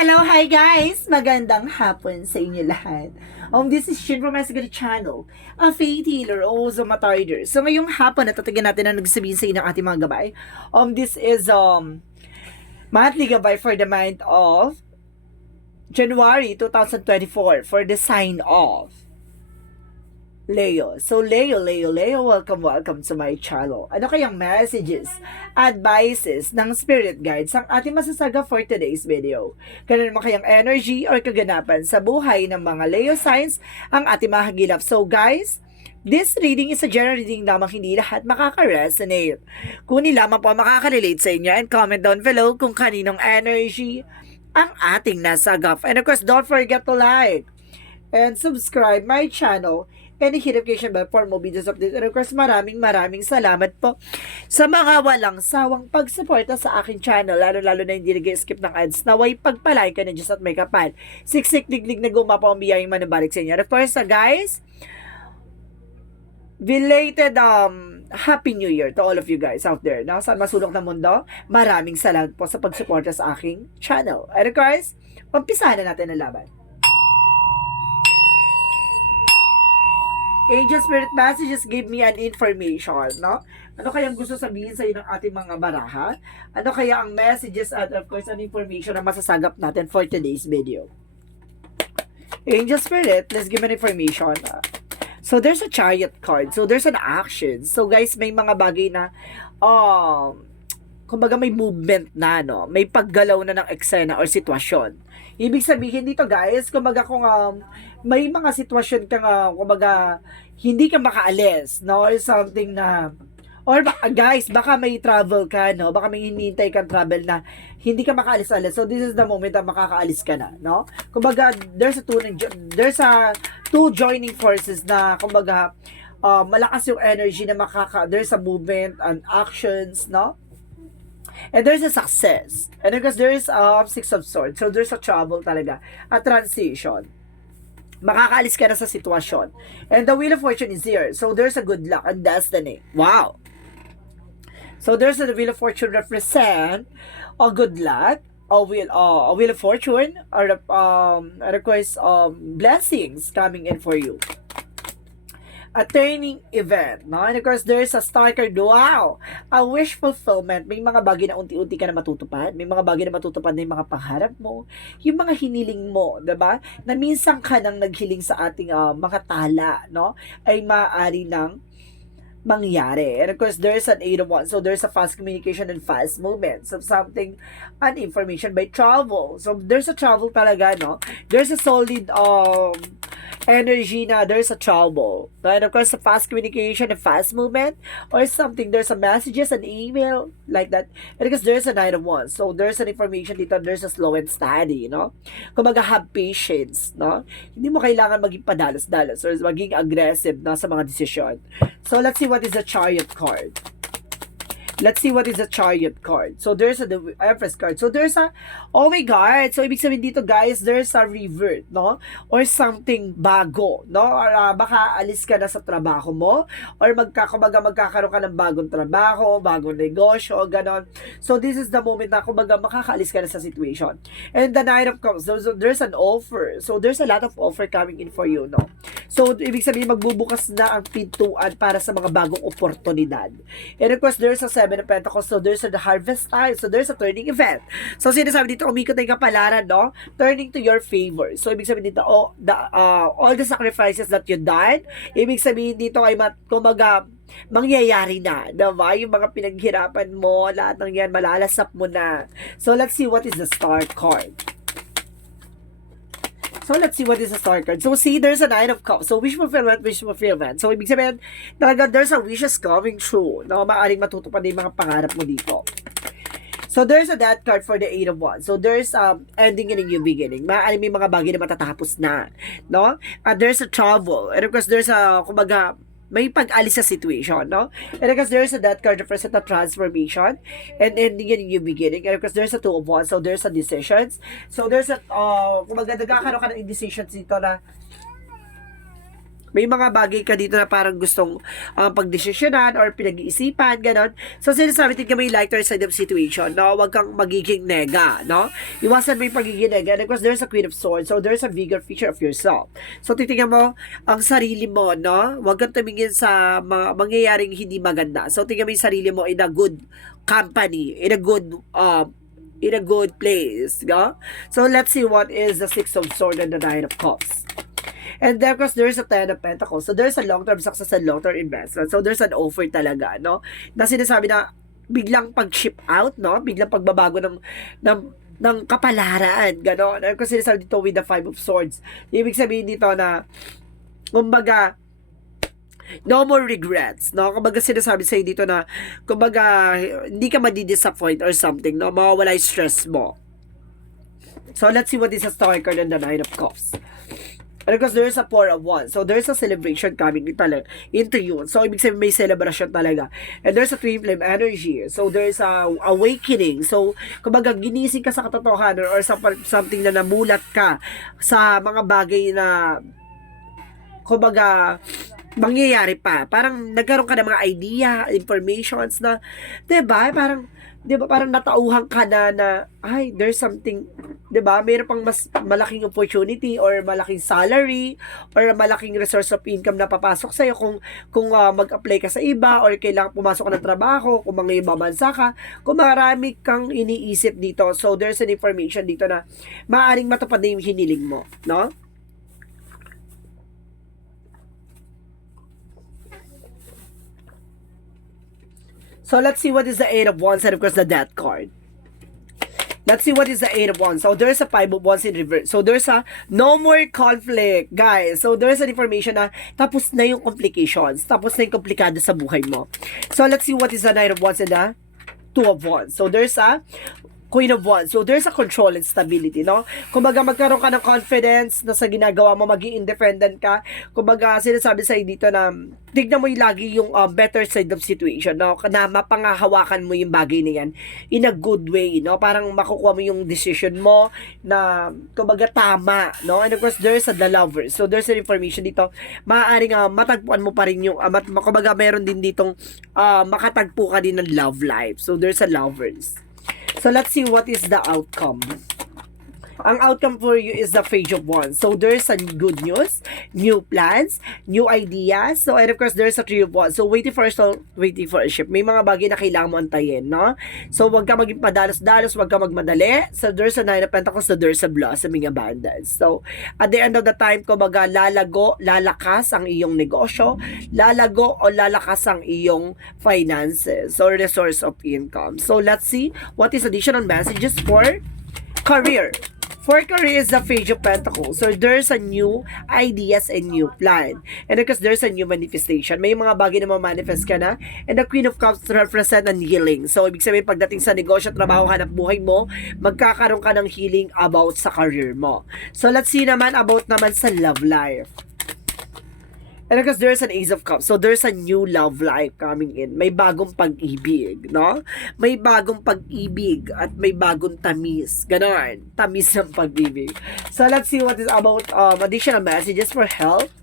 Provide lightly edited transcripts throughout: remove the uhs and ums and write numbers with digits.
Hello, hi guys! Magandang hapon sa inyo lahat. This is Shin from my channel, a faith healer, also matarder. So ngayong hapon, natatagan natin na nagsasabihin sa inyo ng ating mga gabay. This is monthly gabay for the month of January 2024 for the sign of Leo. So Leo, welcome to my channel. Ano kayang messages, advices ng spirit guides ang ating masasaga for today's video? Kaya naman kayang energy or kaganapan sa buhay ng mga Leo signs ang ating mahagilap. So guys, this reading is a general reading lamang, hindi lahat makaka-resonate. Kung lamang po makaka-relate sa inyo, and comment down below kung kaninong energy ang ating nasagap. And of course, don't forget to like and subscribe my channel and hit notification bell for more videos updates. And of course, maraming salamat po sa mga walang sawang pagsuporta sa aking channel, lalo na hindi nag-skip ng ads. Naway pagpalay ka na Diyos at may kapal. Siksik diglig na gumapa ang biyayang manabalik sa inyo. And of course, guys, belated Happy New Year to all of you guys out there. Saan masulok ng mundo, maraming salamat po sa pagsuporta sa aking channel. And of course, umpisahan na natin ang laban. Angel Spirit Messages give me an information, no? Ano kayang gusto sabihin sa iyo ng ating mga baraha? Ano kaya ang messages at of course an information na masasagap natin for today's video? Angel Spirit, let's give an information. So there's a Chariot card. So there's an action. So guys, may mga bagay na kumbaga may movement na, no? May paggalaw na ng eksena or sitwasyon. Ibig sabihin dito guys, kumbaga kung may mga sitwasyon kang kumbaga hindi ka makaalis, no? Or something na, or guys, baka may travel ka, no? Baka may hinihintay kang travel na hindi ka makaalis-alis. So this is the moment na makakaalis ka na, no? Kumbaga there's a two joining forces na kumbaga malakas yung energy na there's a movement and actions, no? And there's a success. And because there's a Six of Swords. So there's a trouble talaga. A transition. Makakaalis ka na sa sitwasyon. And the Wheel of Fortune is here. So there's a good luck and destiny. Wow! So there's the Wheel of Fortune represent a good luck, a wheel of fortune, or of course blessings coming in for you. A turning event, no? And of course, there's a star card. Wow! A wish fulfillment. May mga bagay na unti-unti ka na matutupad. May mga bagay na matutupad na yung mga pangarap mo. Yung mga hiniling mo, diba? Na minsan ka nang naghiling sa ating mga tala, no? Ay maaari ng mangyari. And of course, there's an 8 of Wands. So there's a fast communication and fast movements of something and information by travel. So there's a travel talaga, no? There's a solid energy na there's a trouble. And of course, a fast communication and fast movement or something. There's a messages, an email, like that. And because there's a 9 of Wands. So there's an information dito, there's a slow and steady, no? Kumbaga, have patience, no? Hindi mo kailangan maging padalos-dalos or maging aggressive, no, sa mga desisyon. So let's see what is the Chariot card. Let's see what is the Chariot card. So there's the Empress card. So there's a, oh my God. So ibig sabihin dito guys, there's a revert, no? Or something bago, no? Or baka alis ka na sa trabaho mo or magkakaroon ka ng bagong trabaho, bagong negosyo, ganon. So this is the moment na kumbaga makakaalis ka na sa situation. And the Nine of Cups, there's an offer. So there's a lot of offer coming in for you, no? So ibig sabihin magbubukas na ang pintuan para sa mga bagong oportunidad. And of course, there's a Seven of Pentacles. So there's a harvest time. So there's a turning event. So sinasabi dito, umikot na yung kapalaran, no? Turning to your favor. So ibig sabihin dito, all the sacrifices that you done, ibig sabihin dito ay kumaga, mangyayari na, diba? Yung mga pinaghirapan mo, lahat ng yan, malalasap mo na. So let's see what is the Star card. So, let's see what is the Star card. So, see, there's a Nine of Cups. So, wish fulfillment. So, ibig sabihin, talaga, there's a wishes coming true. Na maaaring matutupad na yung mga pangarap mo dito. So, there's a Death card for the 8 of Wands. So, there's ending and a new beginning. Maaaring may mga bagay na matatapos na. No? And there's a travel. And of course, there's a, kumbaga, may pag-alis sa situation, no? And because there's a Death card represent a transformation and ending and new beginning. And because there's a Two of Wands, so there's a decisions. So there's a, kumbaga, nagkakaroon ka ng decisions dito na May mga bagay ka dito na parang gustong pagdesisyonan or pinag-iisipan, ganon. So, sinasabi, tingnan mo yung lighter side of situation, no? Huwag kang magiging nega, no? Iwasan mo yung pagiging nega. And of course, there's a Queen of Swords. So, there's a bigger picture of yourself. So, titingnan mo ang sarili mo, no? Huwag kang tumingin sa mga mangyayaring hindi maganda. So, tingnan mo yung sarili mo in a good company, in a good place, no? So, let's see what is the Six of Swords and the Nine of Cups. And then, of course, there's a Ten of Pentacles. So, there's a long-term success and long-term investment. So, there's an offer talaga, no? Na sinasabi na biglang pag-ship out, no? Biglang pagbabago ng kapalaran, gano'n. And kasi sinasabi dito with the Five of Swords. Ibig sabihin dito na, kumbaga, no more regrets, no? Kumbaga sinasabi sa'yo dito na, kumbaga, hindi ka madi-disappoint or something, no? Mawawala yung stress mo. So, let's see what is a star card on the Nine of Cups. And because there's a Four of Wands. So, there's a celebration coming into you. So, ibig sabihin may celebration talaga. And there's a twin flame energy. So, there's a awakening. So, kumbaga, ginising ka sa katotohanan or sa something na namulat ka sa mga bagay na, kumbaga, mangyayari pa. Parang nagkaroon ka ng mga idea, informations na, diba? Parang natauhan ka na, ay, there's something, diba? Mayroon pang mas malaking opportunity or malaking salary or malaking resource of income na papasok sa'yo kung mag-apply ka sa iba or kailangan pumasok ka ng trabaho, kung mga ibang bansa ka, kung marami kang iniisip dito. So, there's an information dito na maaaring matupad na yung hiniling mo, no? So, let's see what is the Eight of Wands and of course the Death card. Let's see what is the Eight of Wands. So, there's a Five of Wands in reverse. So, there's a no more conflict, guys. So, there's an information na tapos na yung complications. Tapos na yung komplikado sa buhay mo. So, let's see what is the Nine of Wands and the Two of Wands. So, there's a Queen of Wands. So, there's a control and stability, no? Kumbaga, magkaroon ka ng confidence na sa ginagawa mo, maging independent ka. Kumbaga, sinasabi sa'yo dito na tignan mo yung lagi yung better side of situation, no? Na mapangahawakan mo yung bagay na yan in a good way, no? Parang makukuha mo yung decision mo na, kumbaga, tama, no? And of course, there's the Lovers. So, there's an information dito. Maaaring matagpuan mo pa rin yung, kumbaga, meron din ditong makatagpo ka din ng love life. So, there's a Lovers. So, let's see what is the outcome. Ang outcome for you is the Page of Wands. So, there's a good news, new plans, new ideas. So, and of course, there's a Three of Wands. So, waiting for a ship. May mga bagay na kailangan mo antayin, no? So, wag ka maging padalos-dalos, wag ka magmadali. So, there's a Nine of Pentacles, so there's a blossoming abundance. So, at the end of the time, kumbaga, lalakas ang iyong negosyo, lalago o lalakas ang iyong finances or resource of income. So, let's see what is additional messages for career. For career is the Page of Pentacles. So, there's a new ideas and new plan. And because there's a new manifestation. May mga bagay na ma-manifest ka na. And the Queen of Cups represent an healing. So, ibig sabihin, pagdating sa negosyo, trabaho, hanap buhay mo, magkakaroon ka ng healing about sa career mo. So, let's see naman about naman sa love life. And because there's an Ace of Cups, so there's a new love life coming in. May bagong pag-ibig, no? May bagong pag-ibig at may bagong tamis. Ganon. Tamis ng pag-ibig. So, let's see what is about additional messages for health.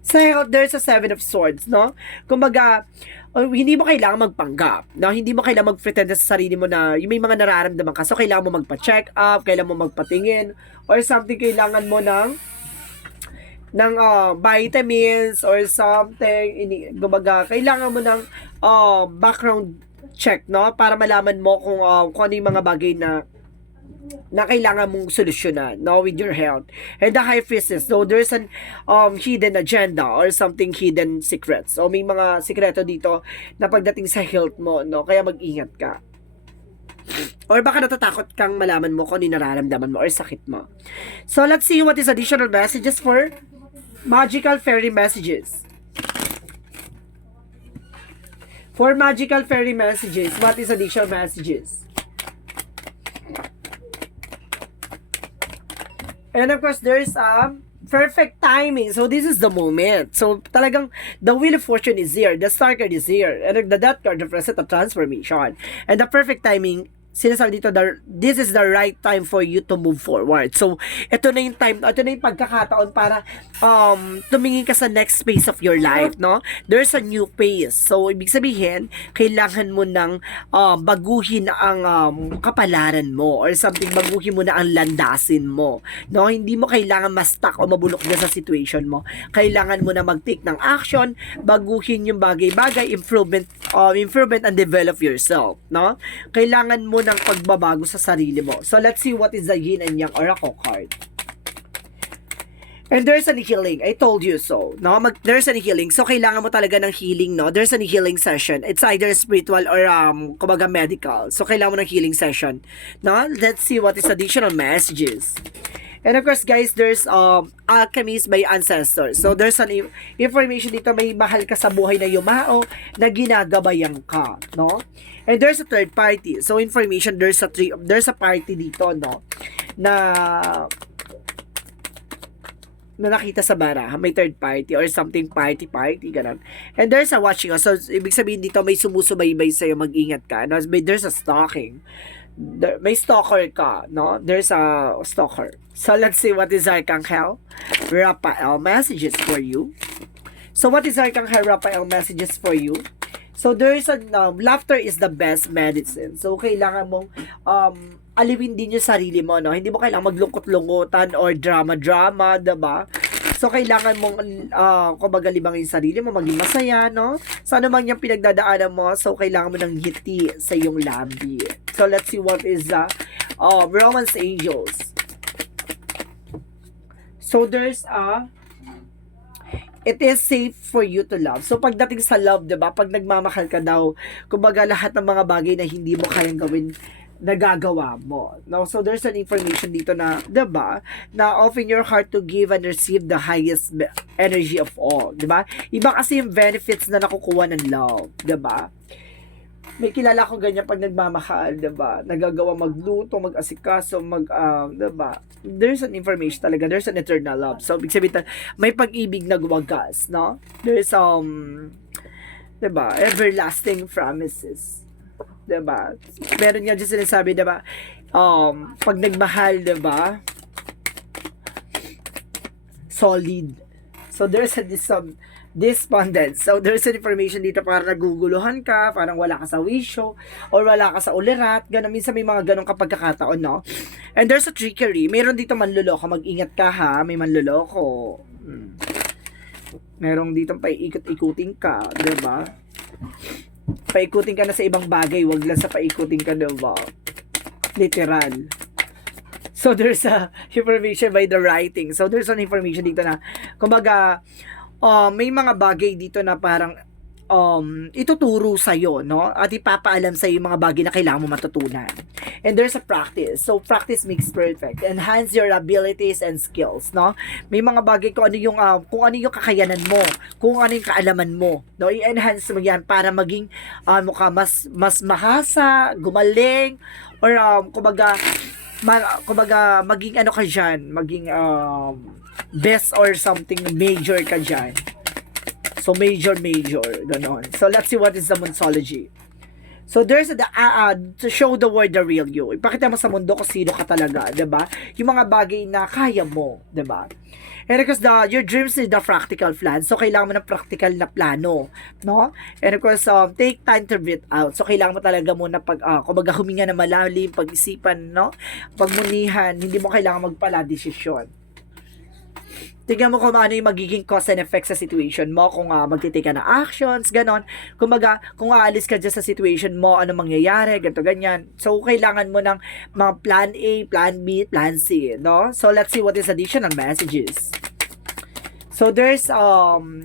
Sa health, there's a Seven of Swords, no? Kumbaga, hindi mo kailangan magpanggap, no? Hindi mo kailangan mag-pretend sa sarili mo na yung may mga nararamdaman ka. So, kailangan mo magpa-check up, kailangan mo magpatingin, or something, kailangan mo ng vitamins or something, kumbaga, kailangan mo ng background check, no? Para malaman mo kung ano yung mga bagay na kailangan mong solusyonan, no? With your health. And the High Priestess, so there's an hidden agenda or something hidden secrets. So, may mga sikreto dito na pagdating sa health mo, no? Kaya mag-ingat ka. Or baka natatakot kang malaman mo kung ano yung nararamdaman mo or sakit mo. So, let's see what is additional messages for magical fairy messages. For magical fairy messages, what is additional messages? And of course, there's perfect timing. So, this is the moment. So, talagang the Wheel of Fortune is here. The Star card is here. And the Death card represents a transformation. And the perfect timing sinasabi dito, this is the right time for you to move forward. So, ito na yung time, ito na yung pagkakataon para tumingin ka sa next phase of your life, no? There's a new phase. So, ibig sabihin, kailangan mo nang baguhin ang kapalaran mo or something, baguhin mo na ang landasin mo, no? Hindi mo kailangan ma-stuck o mabulok na sa situation mo. Kailangan mo na mag-take ng action, baguhin yung bagay-bagay, improvement and develop yourself, no? Kailangan mo ng pagbabago sa sarili mo. So, let's see what is the yin and yang oracle card. And there's an healing. I told you so. No? There's an healing. So, kailangan mo talaga ng healing, no? There's an healing session. It's either spiritual or, kumbaga, medical. So, kailangan mo ng healing session. No? Let's see what is additional messages. And of course, guys, there's alchemies by ancestors. So, there's an information dito, may mahal ka sa buhay na yumao na ginagabayan ka, no? And there's a third party. So, information, there's a party dito, no? Na nakita sa baraha, may third party or something party, ganun. And there's a watching. So, ibig sabihin dito, may sumusubaybay sa'yo, mag-ingat ka. No? There's a stalking. May stalker ka, no? There's a stalker. So, let's see what is Archangel Raphael messages for you. So, what is Archangel Raphael messages for you? So, there's a, laughter is the best medicine. So, kailangan mong, aliwin din yung sarili mo, no? Hindi mo kailangan maglungkot-lungkutan or drama-drama, diba? So, kailangan mong, kumbaga, libangin yung sarili mo, maging masaya, no? So, ano man yung pinagdadaanan mo, so, kailangan mo ng ngiti sa iyong labi. So, let's see what is Romance Angels. So, there's it is safe for you to love. So, pagdating sa love, diba? Pag nagmamahal ka daw, kumbaga, lahat ng mga bagay na hindi mo kayang gawin, nagagawa mo. No? So, there's an information dito na, diba? Na open your heart to give and receive the highest energy of all. Diba? Iba kasi yung benefits na nakukuha ng love. Diba? May kilala ko ganyan pag nagmamahal, diba? Nagagawa magluto, mag-asikaso, diba? There's an information talaga. There's an eternal love. So, ibig sabihin, may pag-ibig na wagas, no? There's, diba? Everlasting promises. Diba? Meron nga dyan sinasabi, diba? Pag nagmahal, diba? Solid. So, there's a despondent. So, there's an information dito para naguguluhan ka, parang wala ka sa wisyo, or wala ka sa ulirat, gano'n. Minsan may mga ganong kapagkakataon, no? And there's a trickery. Meron dito manluloko. Mag-ingat ka, ha? May manluloko. Merong dito paikot-ikutin ka, diba? Paikutin ka na sa ibang bagay, wag lang sa paikutin ka, diba? Literal. So, there's a information by the writing. So, there's an information dito na, kumbaga, may mga bagay dito na parang ituturo sa'yo, no? At ipapaalam sa'yo yung mga bagay na kailangan mo matutunan. And there's a practice. So, practice makes perfect. Enhance your abilities and skills, no? May mga bagay kung ano yung kakayanan mo, kung ano yung kaalaman mo, no? I-enhance mo yan para maging mas mahasa, gumaling, or kumbaga maging ano ka dyan, maging best or something major ka dyan. So, major, ganon. So, let's see what is the Monsology. So, there's to show the world the real you. Ipakita mo sa mundo kung sino ka talaga, diba? Yung mga bagay na kaya mo, diba? And because your dreams need the practical plan. So, kailangan mo ng practical na plano, no? And of course, take time to breathe out. So, kailangan mo talaga muna kumbaga huminga na malalim, pag-isipan, no? Pagmunihan, hindi mo kailangan magpala desisyon. Tingnan mo kung ano yung magiging cause and effect sa situation mo, kung magtitake ka na actions, ganon. Kung aalis ka dyan sa situation mo, ano mangyayari, ganito, ganyan. So, kailangan mo ng mga plan A, plan B, plan C, no? So, let's see what is additional messages. So, there's,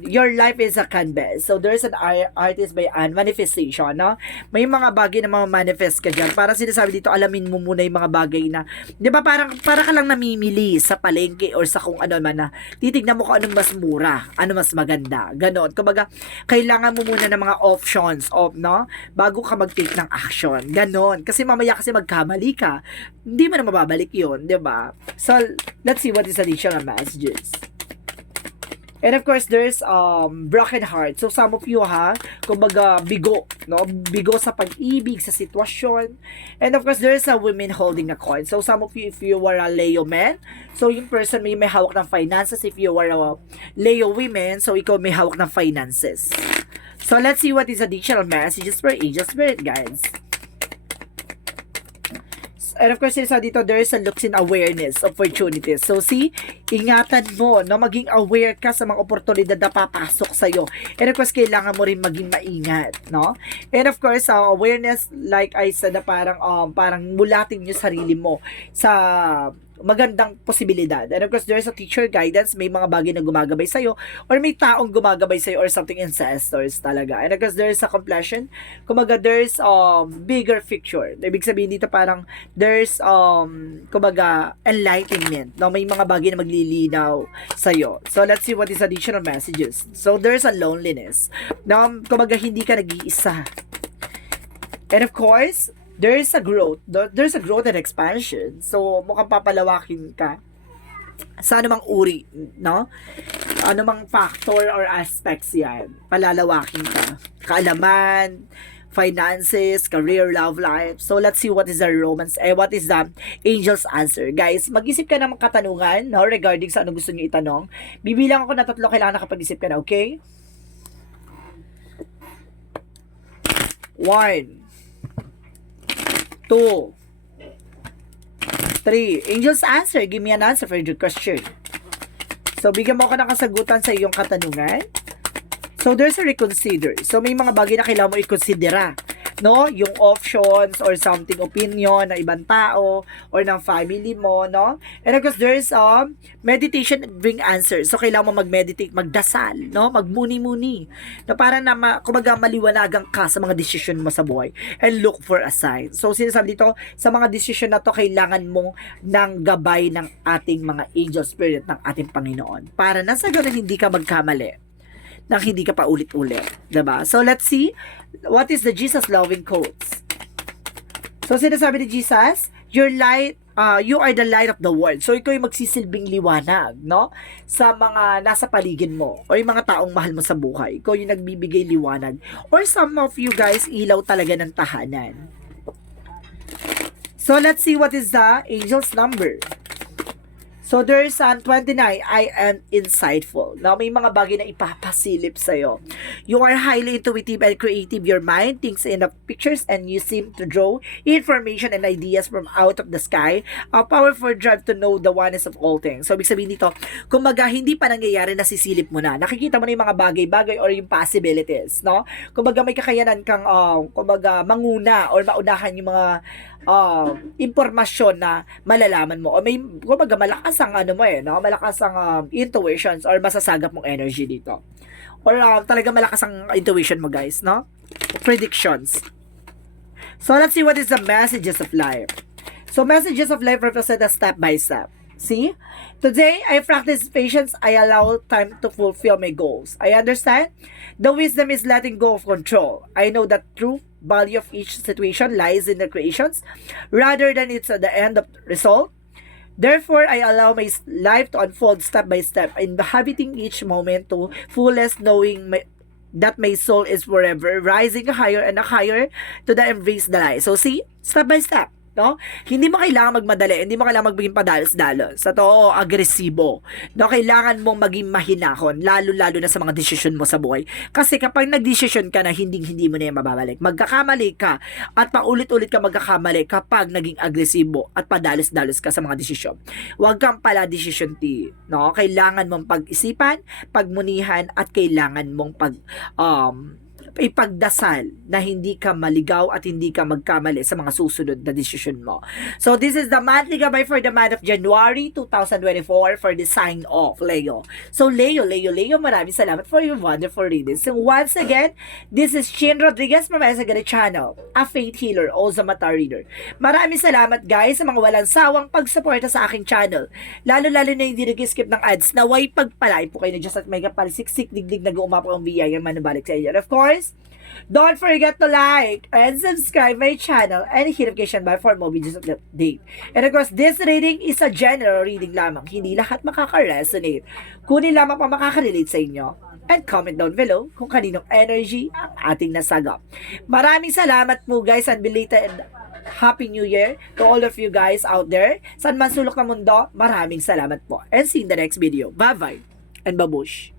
your life is a canvas. So, there's an artist by manifestation, no? May mga bagay na mga manifest ka dyan. Para sinasabi dito, alamin mo muna yung mga bagay na, di ba, para ka lang namimili sa palengke or sa kung ano man na, titignan mo kung anong mas mura, ano mas maganda, ganon. Kumbaga, kailangan mo muna ng mga options, no? Bago ka mag-take ng action, ganon. Kasi mamaya kasi magkamali ka, hindi mo na mababalik yun, di ba? So, let's see what is additional messages. And of course, there's broken heart. So some of you ha, kumbaga bigo, no? Bigo sa pag-ibig, sa sitwasyon. And of course, there's a woman holding a coin. So some of you, if you were a Leo man, so yung person may hawak ng finances. If you were a Leo women, so ikaw may hawak ng finances. So let's see what is additional messages for Angel Spirit, guys. And of course, dito, there is a looks in awareness, opportunities. So, see, ingatan mo, no? Maging aware ka sa mga oportunidad na papasok sa'yo. And of course, kailangan mo rin maging maingat, no? And of course, awareness, like I said, na parang mulating yung sarili mo sa magandang posibilidad. And of course, there's a teacher guidance, may mga bagay na gumagabay sa'yo, or may taong gumagabay sa'yo, or something ancestors talaga. And of course, there's a completion, kumaga there's bigger picture. Ibig sabihin dito parang there's kumaga enlightenment, no? May mga bagay na maglilinaw sa'yo. So, let's see what is additional messages. So, there's a loneliness. No? Kumaga hindi ka nag-iisa. And of course, there's a growth and expansion. So, mukhang papalawakin ka sa anumang uri, no? Anumang factor or aspects yan. Palalawakin ka. Kaalaman, finances, career, love life. So, let's see what is the romance, what is the angel's answer. Guys, mag-isip ka ng katanungan, no? Regarding sa ano gusto niyo itanong. Bibilang ako na 3, kailangan nakapag-isip ka na, okay? 1, 2, 3. Angel's answer. Give me an answer for your question. So, bigyan mo ako ng kasagutan sa iyong katanungan. So, there's a reconsider. So, may mga bagay na kailangan mo i-considera. No? Yung options or something, opinion ng ibang tao or ng family mo, no? And of course, there's meditation bring answers. So, kailangan mo mag-meditate, magdasal, no? Magmuni-muni. Na para na kumaga maliwanagan ka sa mga decision mo sa buhay and look for a sign. So, sinasabi dito, sa mga decision na to, kailangan mong ng gabay ng ating mga angel spirit ng ating Panginoon. Para nasa ganun hindi ka magkamali nang hindi ka pa ulit-ulit. Diba? So, let's see what is the Jesus loving quotes. So, sinasabi ni Jesus, your light, you are the light of the world. So, ikaw yung magsisilbing liwanag, no? Sa mga nasa paligid mo, o yung mga taong mahal mo sa buhay. Ikaw yung nagbibigay liwanag. Or some of you guys, ilaw talaga ng tahanan. So, let's see what is the angel's number. So, there's 29, I am insightful. Now, may mga bagay na ipapasilip sa'yo. You are highly intuitive and creative. Your mind thinks in the pictures and you seem to draw information and ideas from out of the sky. A powerful drive to know the oneness of all things. So, ibig sabihin dito, kumbaga, hindi pa nangyayari, nasisilip mo na. Nakikita mo na yung mga bagay-bagay or yung possibilities, no? Kumbaga, may kakayanan kang, kumbaga, manguna or maunahan yung mga impormasyon na malalaman mo o may kumbaga malakas ang ano mo no? Malakas ang intuitions or masasagap mong energy dito or talaga malakas ang intuition mo guys, no? Predictions. So let's see what is the messages of life. So messages of life represent a step by step. See? Today, I practice patience. I allow time to fulfill my goals. I understand. The wisdom is letting go of control. I know that true value of each situation lies in the creations rather than it's at the end of result. Therefore, I allow my life to unfold step by step, inhabiting each moment to fullest, knowing that my soul is forever rising higher and higher to the embrace the light. So see, step by step. No? Hindi mo kailangan magmadali, hindi mo kailangan maging padalos-dalos. Sa to, agresibo. No? Kailangan mong maging mahinahon, lalo-lalo na sa mga desisyon mo sa buhay. Kasi kapag nag-desisyon ka na, hindi mo na yan mababalik. Magkakamali ka at paulit-ulit ka magkakamali kapag naging agresibo at padalos-dalos ka sa mga desisyon. Huwag kang pala decision T. No? Kailangan mong pag-isipan, pagmunihan, at kailangan mong ipagdasal na hindi ka maligaw at hindi ka magkamali sa mga susunod na desisyon mo. So, this is the monthly gabay for the month of January 2024 for the sign of Leo. So, Leo, maraming salamat for your wonderful readings. So, once again, this is Chin Rodriguez from Esagana Channel, a faith healer, also mata reader. Maraming salamat guys sa mga walang sawang pagsuporta sa aking channel. Lalo-lalo na hindi nag-skip ng ads. Naway pagpalay po kayo na Diyos at may kapalisiksik digdig nag-uumapo ang biyayang manubalik sa inyo. And of course, Don't forget to like and subscribe my channel and hit notification bell for more videos of the day. And of course, this reading is a general reading lamang. Hindi lahat makaka-resonate. Kunin lamang pa makaka-relate sa inyo. And comment down below kung kaninong energy ang ating nasagap. Maraming salamat po guys and belated Happy New Year to all of you guys out there. Saan man sulok ng mundo, maraming salamat po. And see you in the next video. Bye-bye and babush!